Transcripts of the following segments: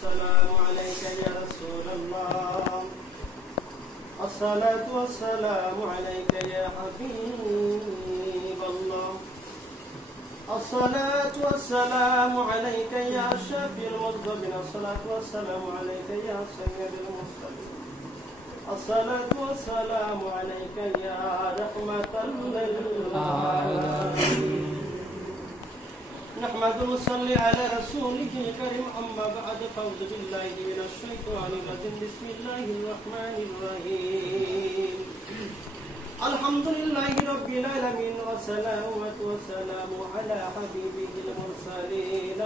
والسلام عليك يا رسول الله. الصلاة والسلام عليك يا حبيب الله. الصلاة والسلام عليك يا شافي المذنبين. الصلاة والسلام عليك يا سيد المرسلين. الصلاة والسلام عليك يا رحمة للعالمين. نحمد ونصلي على رسوله الكريم. أما بعد فأعوذ بالله من الشيطان الرجيم. بسم الله الرحمن الرحيم. الحمد لله رب العالمين والصلاة والسلام على حبيبه المرسلين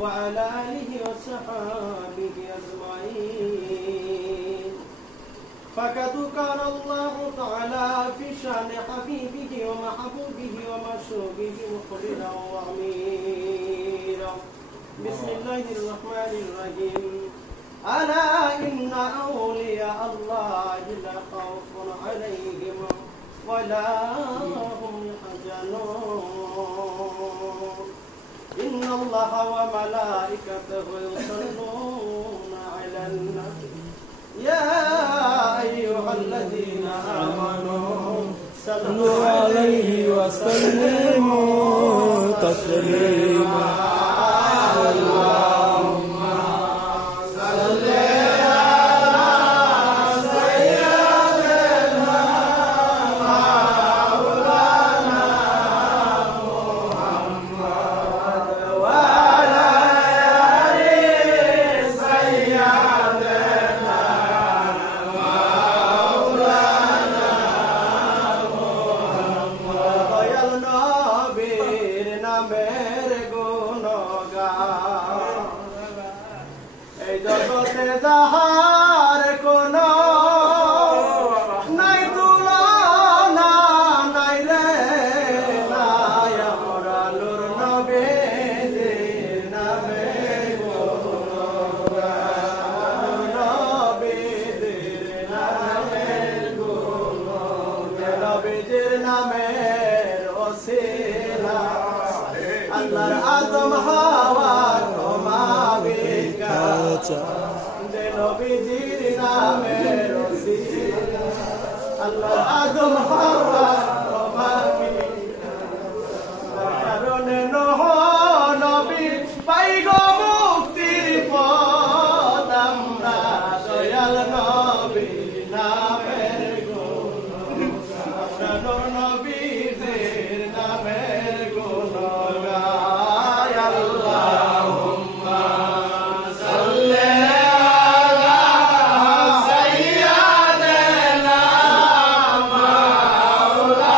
وعلى آله وصحبه أجمعين. فقد كان الله تعالى في شأن حبيبه ومحبوبه ومشوبه مخبرا وأميرا. بسم الله الرحمن الرحيم. ألا إن أولياء الله لا خوف عليهم ولا هم يحزنون. إن الله وملائكته يصلون على النبي يا أيها الذين آمنوا صلوا عليه وسلموا تسليما. اللهم صل على سيدنا مولانا محمد وعلى آل سيدنا যাহার কোন নাই তুলনা নাই রে নাই আমরা নূর নবীর নামে নবীর নামে নবীর নামের ওসিলা আল্লাহর আদম হাওয়া তোমাবিকা নবীজির নামের ওসিলা আল্লাহর আদম হাওয়া তোমাবিকা কারণে নহ নবী পাই গো মুক্তির পথ আমরা দয়াল নবীর নামের গুণ নবীদের নামের গুণ গায়। আল্লাহুম্মা সাল্লি আলা সাইয়্যিদিনা মাওলানা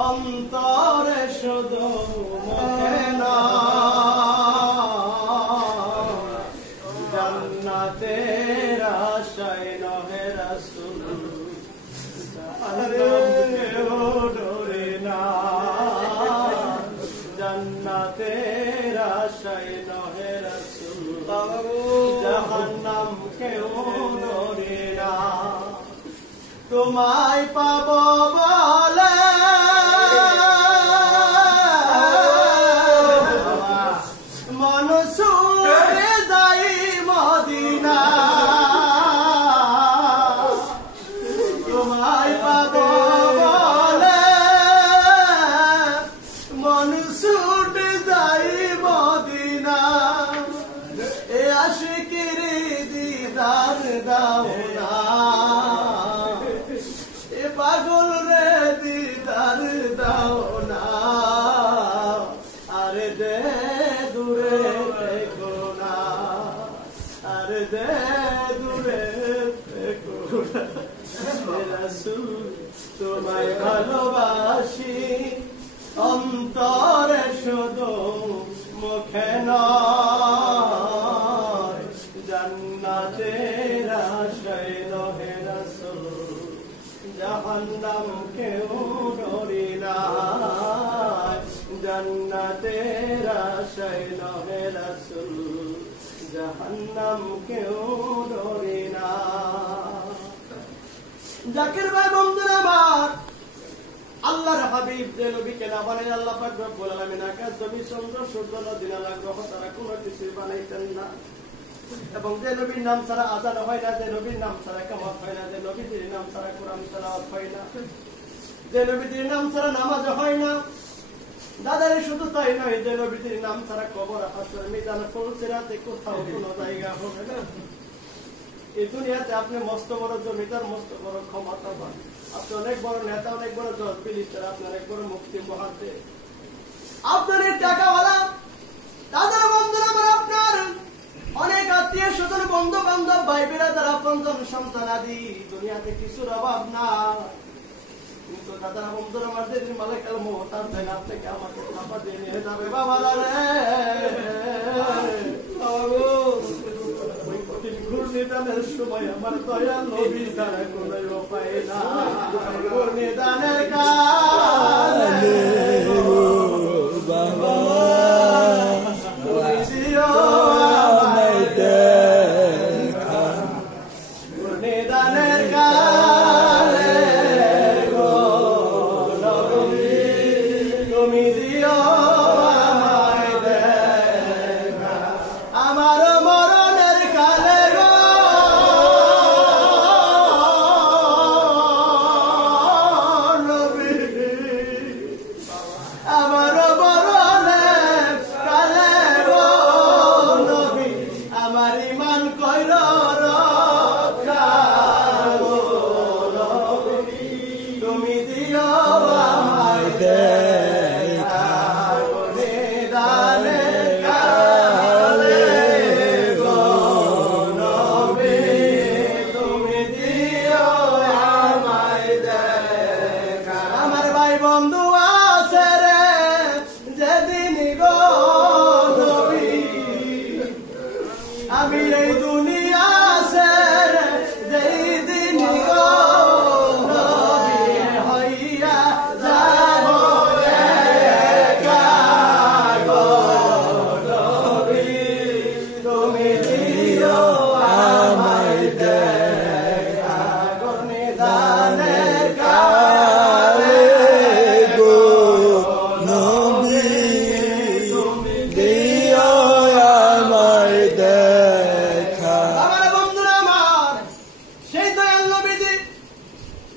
অন্তরে শুধু মুখে না জান্নাতের আশায় নহে রাসূল কেউ ডরে না জান্নাতের আশায় নহে রাসূল জাহান্নাম কেউ ডরে না তোমায় পাবো বলে মনসুরে যাই মদিনা তোমায় পাবো বলে মনসুরে যাই মদিনা এ আশিকির দিদার দাও না এ পাগল রে দিদার দাও না আরে দে দূরে থেকো না আরে দে দূরে থেকো না রাসূল তোমায় ভালোবাসি অন্তরে শুধু মুখে নয় জান্নাতের আশায় নহে রাসূল জাহান্নাম কেউ ডরে না জান্নাতের আশায় নহে রাসূল জাহান্নাম কেউ ডরে না জাকির ভাই বন্ধুরা আমার আল্লাহর হাবিব যে নবীকে না বানাই আল্লাহ পাক রব্বুল আলামিন আকাশ জমি চন্দ্র সূর্য নদী নালা গ্রহ তারা কোনো কিছু বানাইতেন না এবং যে নবীর নাম ছাড়া আযান হয় না যে নবীর নাম ছাড়া কামাত হয় না যে নবীর নাম ছাড়া কোরআন তেলাওয়াত হয় না যে নবীর নাম ছাড়া নামাজ হয় না দাদারে শুধু তাই নয় যে নবীর নাম ছাড়া কবর হাসর মিজান ফুলসিরাতে কোথাও কোনো জায়গা হবে না এই দুনিয়াতে আপনি মস্ত বড় জমিদার মস্ত বড় ক্ষমতাবান আপনি অনেক বড় নেতা অনেক বড় জজ মিনিস্টার আপনি অনেক বড় মুফতি মুহাদ্দিস আপনার টাকাওয়ালা দাদার বন্ধুরা আমার আপনার অনেক আত্মীয় স্বজন বন্ধু বান্ধব ভাই বিরাদার আপনজন সন্তান আদি দুনিয়াতে কিছুর অভাব না কিন্তু দাদার বন্ধুরা আমাদের মালিকাল মহতার দেন আপনাকে আমাকে খাপা দিয়ে নিয়ে যাবে বাবারা রে ঘূর্ণিদানের সময় আমার দয়াল নবী দ্বারা কোনো উপায় না ঘূর্ণিদানের কালে বাবা ঘূর্ণিদানের কালে তুমি দিও আমায় দেখা আমার মরণের কালে নবী আমার মরণের কালে নবী আমার ঈমান কইর রক্ষা তুমি দিও আমায় দেখা ঘূর্ণিদানের কালে নবী তুমি দিও আমায় দেখা আমার ভাই বন্ধু আছে রে যেদিন গো নবী আমি এই দুনিয়া আছে রে যেই দিন গো নবী হইয়া যাব একা গো নবী তুমি দিও আমায় দেখা ঘূর্ণিদানের কালে গো নবী তুমি দিও আমায় দেখা আমার বন্ধুরা আমার সেই দয়াল নবীজি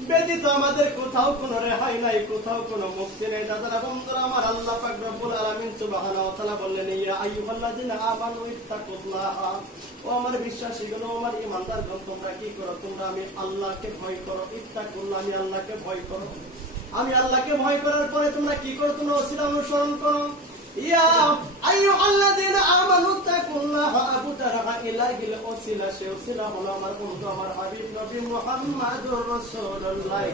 ব্যতীত আমাদের কোথাও কোনো রেহাই নাই কোথাও কোনো মুক্তি নেই দাদারা বন্ধুরা আমার আল্লাহ পাক রব্বুল আলামিন সুবহানাহু ওয়া তাআলা বললেন ইয়া আইয়ুহাল্লাযিনা আমানু ইত্তাকুল্লাহ ও আমার বিশ্বাসীগণ আমার ঈমানদারগণ তোমরা কি করো তোমরা আমি আল্লাহকে ভয় করো ইত্তাকুল্লাহ আমি আল্লাহকে ভয় করো আমি আল্লাহকে ভয় করার পরে তোমরা কি করো তোমরা ওসিলা অনুসরণ করো ইয়া আইয়ুহাল্লাযীনা আমানু তাকুল্লাহা আবতাগা ইলাইহিল ওসিলা, সে ওসিলা হলো আমার বন্ধু আমার হাবিব নবী মুহাম্মাদুর রাসূলুল্লাহ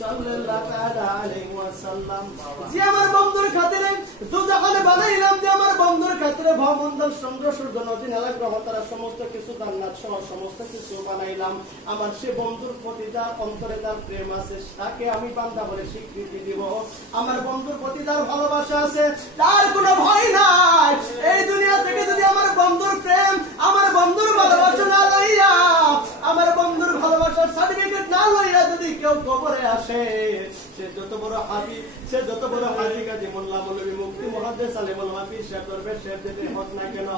সাল্লাল্লাহু তাআলা আলাইহি ওয়াসাল্লাম। যে আমার বন্ধুর খাতিরে দুজাহানে বানাইলাম, যে আমার বন্ধুর খাতিরে ভবমণ্ডল চন্দ্র সূর্য নদী নালা গ্রহ তারা সমস্ত কিছু জান্নাত সহ সমস্ত কিছু বানাইলাম। আমার সে বন্ধুর প্রতি যার অন্তরে তার প্রেম আছে তাকে আমি বান্দা বলে স্বীকৃতি দিব। আমার বন্ধুর প্রতি তার ভালোবাসা আছে, তার কোনো ভয় নাই। এই দুনিয়া থেকে যদি আমার বন্ধুর প্রেম, আমার বন্ধুর ভালোবাসা না লইয়া, আমার বন্ধুর ভালোবাসার সার্টিফিকেট না লইয়া যদি কেউ কবরে আসে, সে যত বড় হাজি, সে যত বড় হাজি কাজী মোল্লা মৌলভী মুফতি মুহাদ্দিস আলিমুল হাফিজ সাহেব দরবেশ সাহেব যদি হোক না কেন,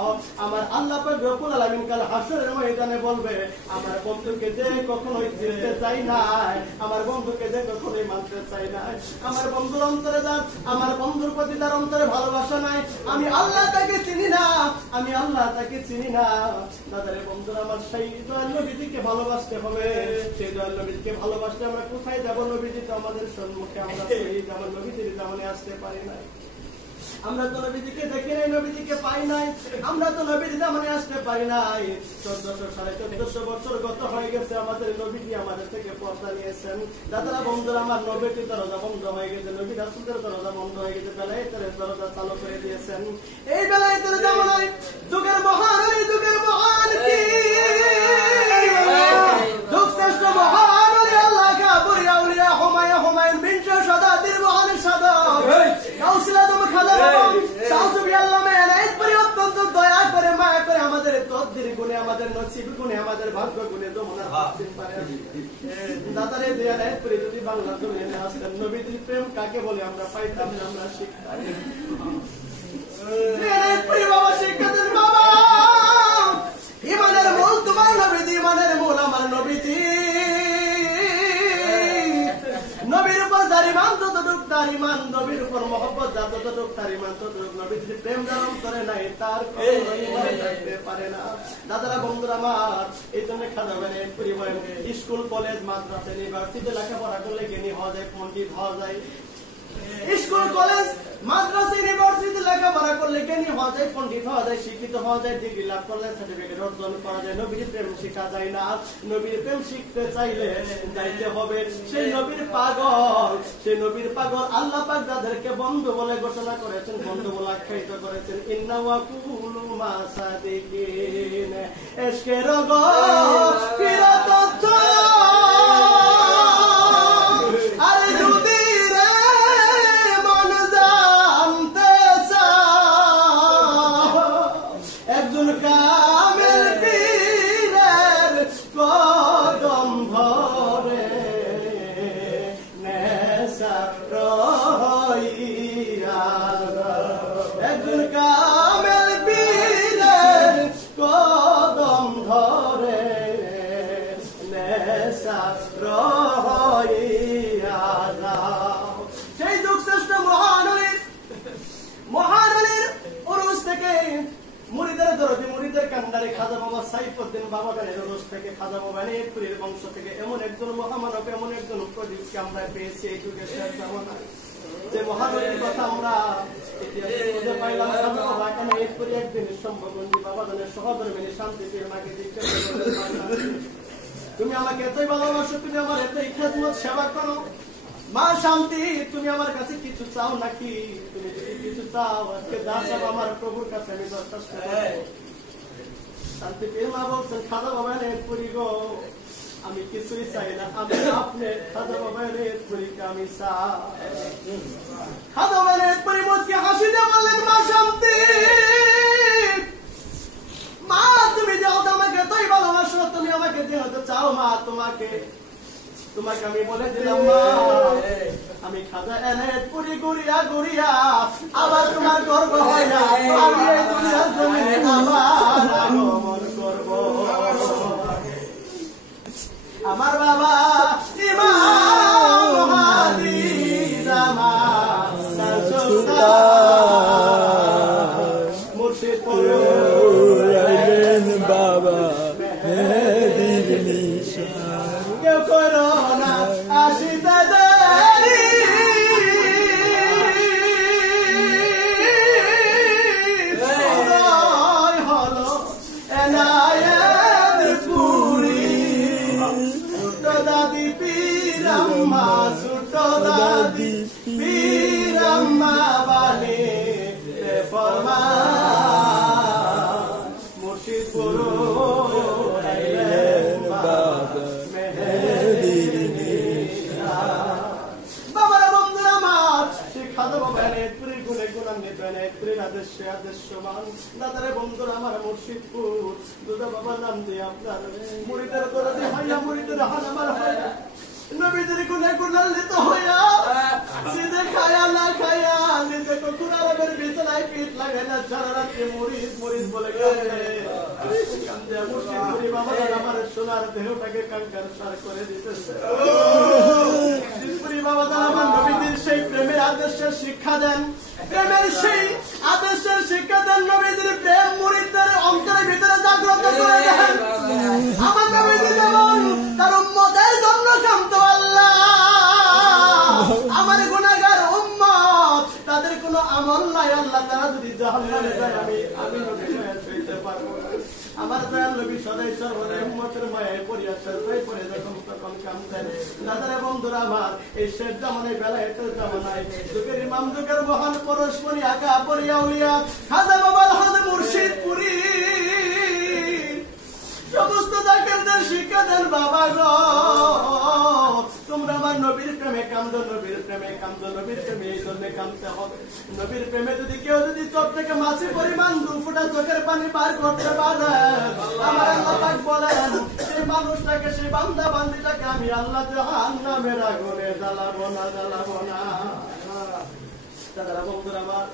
আমার আল্লাহ পাক রব্বুল আলামিন কাল হাসরের ময়দানে বলবে আমার বন্ধুকে যে কখনোই চিনতে চাই নাই, আমার বন্ধুকে যে কখনোই মানতে চাই নাই, আমার বন্ধুর অন্তরে যার, আমার বন্ধুর প্রতি তার অন্তরে ভালোবাসা নাই, আমি আল্লাহ তাকে চিনি না, আমি আল্লাহ তাকে চিনি না। দাদারে বন্ধুরা, আমার সেই দয়াল নবীজিকে ভালোবাসতে হবে। সেই দয়াল নবীজিকে ভালোবাসতে আমরা কোথায় যাব? নবীজি তো আমাদের সম্মুখে, আমরা আমার নবীজির জামানে আসতে পারি নাই, আমরা তো নবীজিকে দেখি নাই, নবীজিকে পাই নাই, আমরা তো নবীর জামানে আসতে পারি নাই। 1400 সাড়ে 1400 বছর গত হয়ে গেছে, আমাদের নবীজি আমাদের থেকে পর্দা নিয়েছেন। দাদারা বন্ধুরা, আমার নবীর দরজা বন্ধ হয়ে গেছে, নবী রাসূলের দরজা বন্ধ হয়ে গেছে, বেলায়েতের দরজা চালু করে দিয়েছেন। এই বেলায়েতের জামানায় যুগের মহান, এই যুগের মহান কি যুগ শ্রেষ্ঠ মহান আলী আল্লাহ কাবুরি আউলিয়া হুমায়ুন, হুমায়ুন বিনশ সাদাতির মহান সাদা কাউসিলা দম খাদা সাউসুবি আল্লাহ মেলায়েত পরি অত্যন্ত দয়া করে মায়া করে আমাদের তকদির গুণে, আমাদের নসিব গুণে, আমাদের ভাগ্য গুণে যমুনার পশ্চিম পারে দাদারে দেয়ালায়েত পরি যদি বাংলা জমিনে আসতেন, নবীজির প্রেম কাকে বলে আমরা পাইতাম না, আমরা শিখতাম। দেয়ালায়েত পরি বাবা শিক্ষা দেন বাবা, ইমানের মূল তোমার নবীজি, ইমানের মূল আমার নবীজি। নবীর উপর যার ইমান ততটুক তার ইমান, নবীর উপর মহব্বত যা ততটুক তার ইমান ততটুক, নবীর যদি প্রেম ধারণ করে নাই তার কোনো ইমান থাকতে পারে না। দাদারা বন্ধুরা আমার, এই জন্য খাজা বাড়ির পরিবার স্কুল কলেজ মাদ্রাসা ইউনিভার্সিটি লেখাপড়া করলে জ্ঞানী হওয়া যায়, পণ্ডিত হওয়া যায়। স্কুল কলেজ মাদ্রাসা ইউনিভার্সিটি লেখাপড়া করলে জ্ঞানী হওয়া যায়, পণ্ডিত হওয়া যায়, শিক্ষিত হওয়া যায়, ডিগ্রি লাভ করলে সার্টিফিকেট অর্জন করা যায়। নবীর প্রেম শেখা যায় না। নবীর প্রেম শিখতে চাইলে যাইতে হবে সেই নবীর পাগল, সেই নবীর পাগল আল্লাহ পাক যাদেরকে বন্ধু বলে ঘোষণা করেছেন, বন্ধু বলে আখ্যায়িত করেছেন, ইন্না ওয়া কুলু মা সাদিকিন ইশকের গো ফিরত আরে যদি একজন কামেল পীরের কদম ধরে নেশা রহিয়া, একজন কামেল পীরের কদম ধরে নেশা রহিয়া। সেই যুগ শ্রেষ্ঠ মহানলীর উরুস থেকে মুরিদের দরদি, মুরিদের কান্ডারে খাজা বাবা সাইফুদ্দিন বাবা গানের উরুস থেকে, খাজা বাবা পুরীর বংশ থেকে এমন একজন মহামানব, এমন একজন প্রদীপকে আমরা পেয়েছি এই যুগের শেষ জামানায়, যে মহানবীর কথা আমরা ইতিহাসে পাইলাম। খাজা বাবা পুরী একদিন সম্ভবন্দি বাবা গানের সহধর্মিনী শান্তিতে মাকে দিচ্ছে, তুমি আমাকে এতই ভালোবাসো, তুমি আমার এতই খেদমত সেবা করো, মা শান্তি তুমি আমার কাছে কিছু চাও নাকি? তুমি যদি কিছু চাও, আজকে যা চাও আমার প্রভুর কাছে আমি দরখাস্ত করব। শান্তি পেয়ে মা বলছেন, খাজা বাবা পুরী গো, আমি কিছুই চাই না, আমি আপনি খাজা বাবা পুরীকে আমি চাই। খাজা বাবা পুরী মুচকে হাসি দিয়ে বললেন, মা শান্তি, মা তুমি যাও, আমাকে এতই ভালোবাসো, তুমি আমাকে যেহেতু চাও মা, তোমাকে আমি বলে দিলাম মা, আমি খাজা এনায়েত পুরী ঘুরিয়া ঘুরিয়া আবার তোমার গর্ব হয় না, আমি এই দুনিয়ার জমিনে আবার আগমন করব। আমার বাবা ইমাম হাদিস আমার সুলতান মুর্শিদ পড়লেন বাবা মেহেদির নিশান, কেউ করো না আসিতে দেরি, মা বানি ফরমান মুর্শিদ গুরু বাবার বন্ধুরা আমার শিক্ষা দেবো বেনেত্রী গুণে গুণান্বিত বেনেত্রীর আদেশে আদেশ্যমান দাদারে বন্ধুরা আমার মুর্শিদপুর দুদা বাবার নাম দিয়ে আপনার মুড়িদের দরজে হইয়া মুড়িদের হান আমার হইয়া নবীদের গুণে গুণান্বিত হইয়া সিধে খায়া না খায়া নিজে কখনো আরবের বিছানায় পিঠ লাগে না সারা রাত্রে মরিদ মরিদ বলে কান্দে মুর্শিদপুরি বাবা আমার সোনার দেহটাকে কাঙ্কার সার করে দিতেছে মুর্শিদপুরি বাবা আমার নবীদের সেই প্রেমের আদর্শের শিক্ষা দেন প্রেমের সেই আদর্শের শিক্ষা দেন নবীদের প্রেম মুরিদদের অন্তরের ভিতরে জাগ্রত করে দেন আমার নবীজি যেমন তার উম্মতের জন্য কামতো আল্লাহ আমার গুনাহগার উম্মত তাদের কোনো আমল নাই আল্লাহ তারা যদি জাহান্নামে যায় আমি নবী মায়া সইতে পারবো না আমার দয়াল নবী সদাই সর্বদা উম্মতের মায়ায় পড়িয়া সরকাই পড়ে যখন তখন কামতেন দাদারে বন্ধুরা আমার এই শেষ জামানায় বেলা এত জামানায় যুগের ইমাম যুগের মহান পরশমণি আকা পড়িয়া উলিয়া খাজা বাবা হাজে মুর্শিদপুরি সমস্ত জাকিরদের শিক্ষা দেন বাবা গো তোমরা আমার নবীর প্রেমে কামদো নবীর প্রেমে কামদো নবীর প্রেমে এই জন্য কামতে হবে নবীর প্রেমে যদি কেউ যদি চোখ থেকে মাছি পরিমাণ 2 ফোঁটা চোখের পানি বার করতে পারে আমার আল্লাহ পাক বলেন সেই মানুষটাকে সেই বান্দা বান্দিটাকে আমি আল্লাহ জাহান্নামের আগুনে জ্বালাবো না দাদারা বন্ধুরা আমার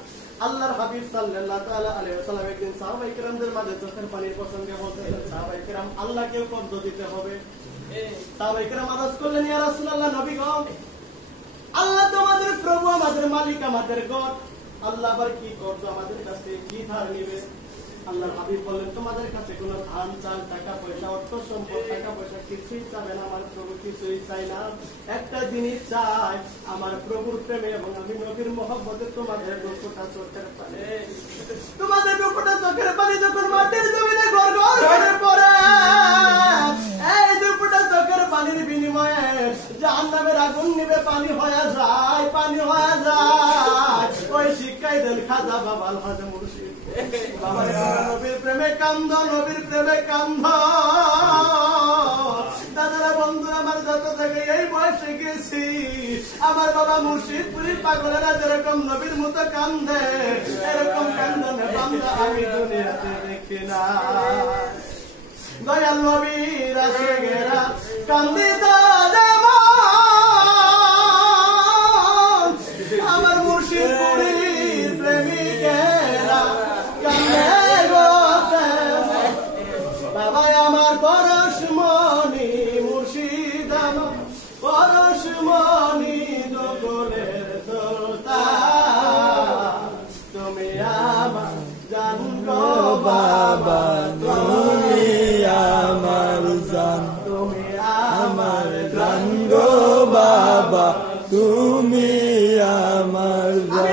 আল্লাহর হাবিব সাল্লাল্লাহু তাআলা আলাইহি ওয়াসাল্লাম একদিন সাহাবায়ে কিরামদের মাঝে চোখের পানির প্রসঙ্গে বলতেন সাহাবায়ে কিরাম আল্লাহকে কবজ দিতে হবে সাহাবায়ে কিরাম আরজ করলেন ইয়া রাসূলুল্লাহ নবী গো আল্লাহ তোমাদের প্রভু আমাদের মালিক আমাদের গড আল্লাহ আবার কি করবে আমাদের কাছে কি ধার নেবে আল্লাহর হাবিব বললেন তোমাদের কাছে কোনো ধান চাল টাকা পয়সা অর্থ সম্পদ টাকা পয়সা কিছুই চাবে না আমার প্রভু কিছুই চাই না একটা জিনিস চাই আমার প্রভুর প্রেমে এবং আমি নবীর মহব্বতে তোমাদের 2 ফোঁটা চোখের পানি তোমাদের 2 ফোঁটা চোখের পানি যখন মাটির জমিনে গড়গড় করে পড়ে এই 2 ফোঁটা চোখের পানির বিনিময়ে জাহান্নামের আগুন নিবে পানি হয়ে যায় ওই শিক্ষাই দেন খাজা বাবা আলহাজ মুর্শিদ বাবা নবীর প্রেমে কান্দ নবীর প্রেমে কান্দ দাদারা বন্ধুরা আমার যত থেকে এই বয়সে গেছি আমার বাবা মুর্শিদপুরি পাগলেরা যেরকম নবীর মতো কান্দে এরকম কান্দনে বান্দা আমি দুনিয়াতে দেখি না দয়াল নবীর আশিকেরা কান্দিত আমার মুর্শিদপুরীর প্রেমিকেরা কান্দে গো বাবা আমার পরশমণি মুর্শিদ আমার পরশমণি দোলের সুলতান তুমি আমার জান গো বাবা তুমি আমার জান তুমি আমার জান গো বাবা তুমি আমার জান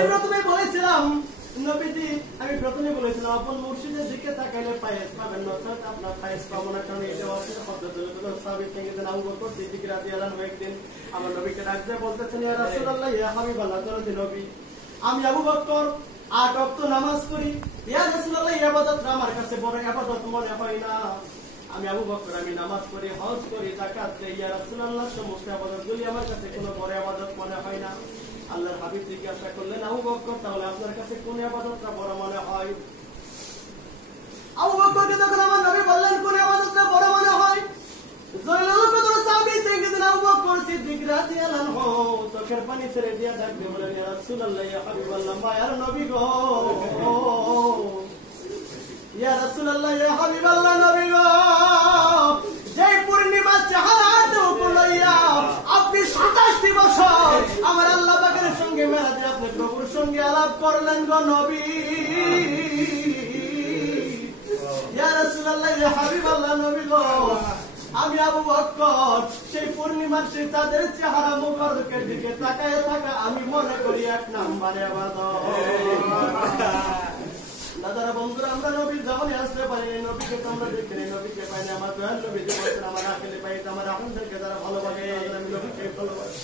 আমি প্রথমে বলেছিলাম আপন মুর্শিদের দিকে তাকাইলে পায়েস পাবেন না আপনার পায়েস পাবো না কারণ এটা অর্থের পদ্ধতি সাবিত থেকে দেন আবু বকর সিদ্দিক রাদিয়াল্লাহু আনহু একদিন আমার নবীকে ডাক দিয়ে বলতেছেন ইয়া রাসূলুল্লাহ ইয়া হাবিবাল্লাহ দরদি নবী আমি আবু বকর 8 ওয়াক্ত নামাজ পড়ি ইয়া রাসূলুল্লাহ এই ইবাদত আমার কাছে বড় ইবাদত মনে হয় না আমি আবু বকর আমি নামাজ পড়ি হজ করি যাকাত দেই ইয়া রাসূলুল্লাহ সমস্ত ইবাদতগুলি আমার কাছে কোনো বড় ইবাদত মনে হয় না আল্লাহর হাবিব জিজ্ঞাসা করলেন আবু বকর তাহলে আপনার কাছে কোন ইবাদতটা বড় মনে হয় আবু বকরকে যখন আমার নবী বললেন কোন ইবাদতটা বড় মনে হয় জয়নুল কদর সাহাবী থেকে আবু বকর সিদ্দিক রাদিয়াল্লাহু আনহু চোখের পানি ছেড়ে দিয়া ডাকতে বলেন ইয়া রাসূলুল্লাহ ইয়া হাবিবাল্লাহ মায়ার নবী গো ইয়া রাসূলুল্লাহ ইয়া হাবিবাল্লাহ নবী গো যেই পূর্ণিমা চাঁদ উপলইয়া আপনি 27টি বছর আমার আল্লাহ পাকের সঙ্গে মেরাজে আপনি প্রভুর সঙ্গে আলাপ করলেন গো নবী ইয়া রাসূলুল্লাহ ইয়া হাবিবাল্লাহ নবী গো আমি আবু বকর সেই পূর্ণিমার সেই তাদের চেহারা মুবারকের দিকে তাকায় থাকা আমি মনে করি 1 নম্বরে ইবাদত দাদারা বন্ধুরা আমরা নবীর জামানে আসতে পারি নবীকে তো আমরা দেখি নবীকে পাইনি আমার দয়াল নবী যে বলছেন আমার আখেলে পাই আমার আপনাদেরকে যারা ভালোবাসে আমি নবীকে ভালোবাসি